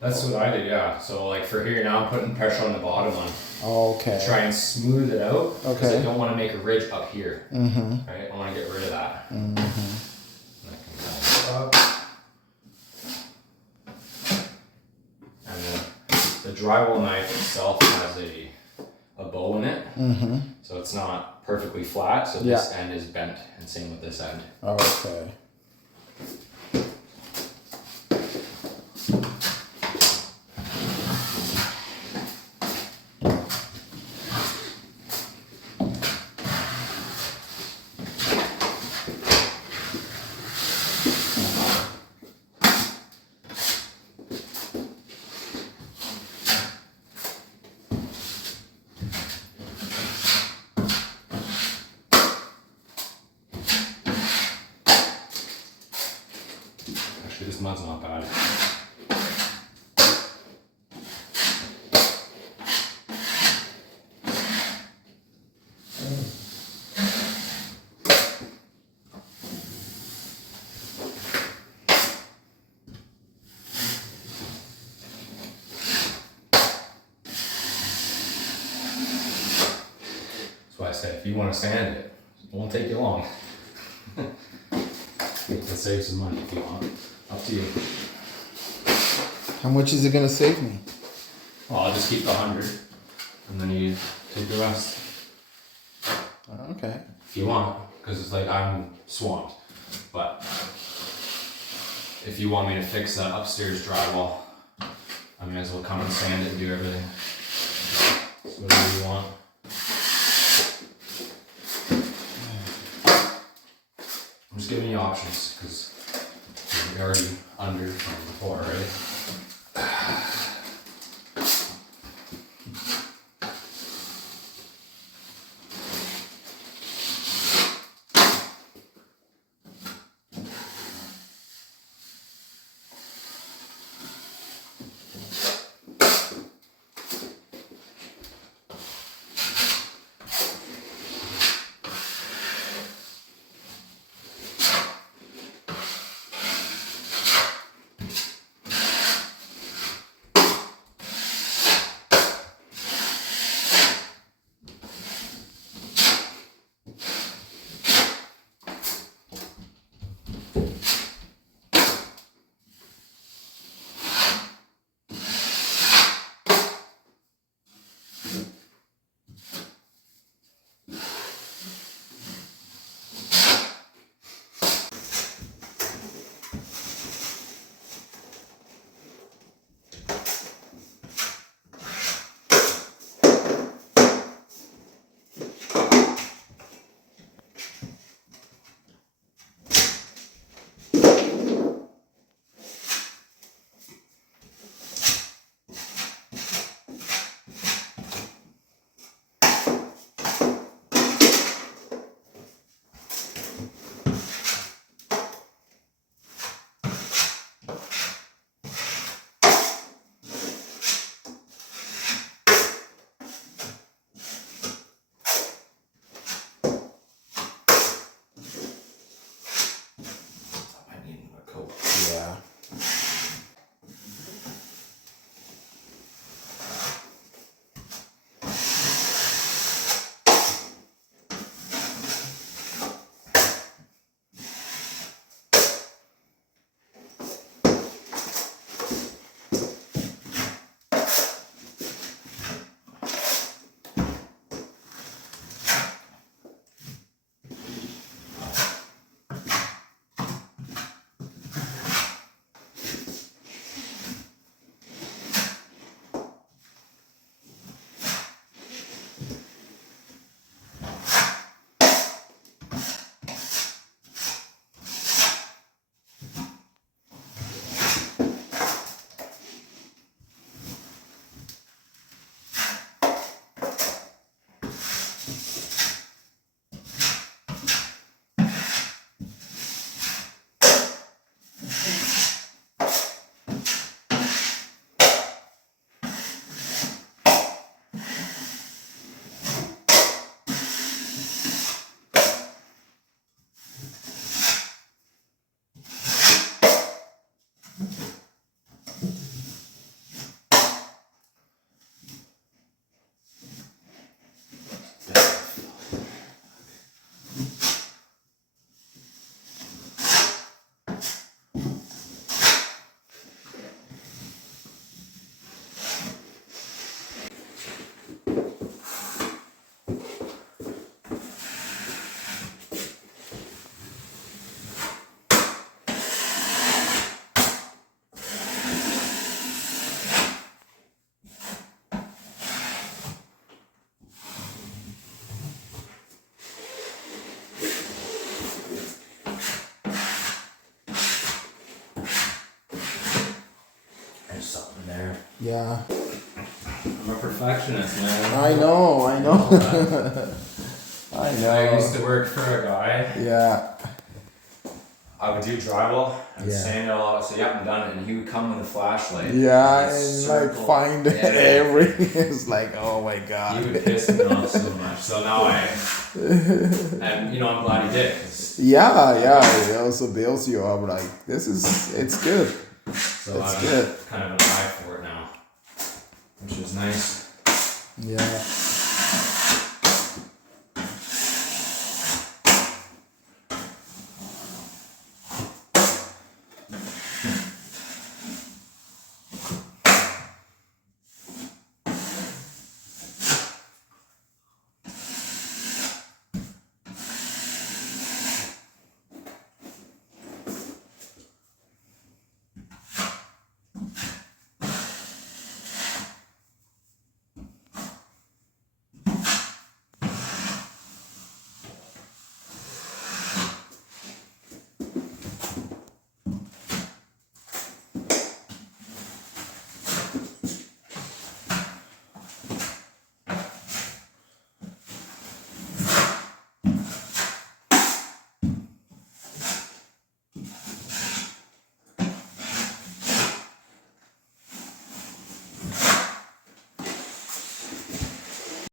That's what I did, yeah. So like for here now, I'm putting pressure on the bottom one. Okay. To try and smooth it out. Because Okay. I don't want to make a ridge up here. Mm-hmm. Right? I want to get rid of that. Mm-hmm. And I can kind of go up. And the drywall knife itself has a bow in it. Mm-hmm. So it's not perfectly flat. So this end is bent, and same with this end. Okay. Actually, this mud's not bad. That's why I said if you want to sand it, it won't take you long. You can save some money if you want. Up to you. How much is it gonna save me? Well, I'll just keep the 100, and then you take the rest Okay. if you want, because it's like I'm swamped. But if you want me to fix that upstairs drywall, I may as well come and sand it and do everything. So whatever you want. I'm just giving you options because you're already under from before, right? there's something there. Yeah. I'm a perfectionist, man. I know. I I know. used to work for a guy. Yeah. I would do drywall and Yeah. sand it all out. So yeah, I'm done. And he would come with a flashlight. Yeah, he'd and like circle find everything. It's like, oh my He god. would piss me off so much. So now and you know, I'm glad he did. 'Cause Yeah. It also builds you up. Like it's good. so It's I'm good. kind of an eye for it now, which is nice. Yeah.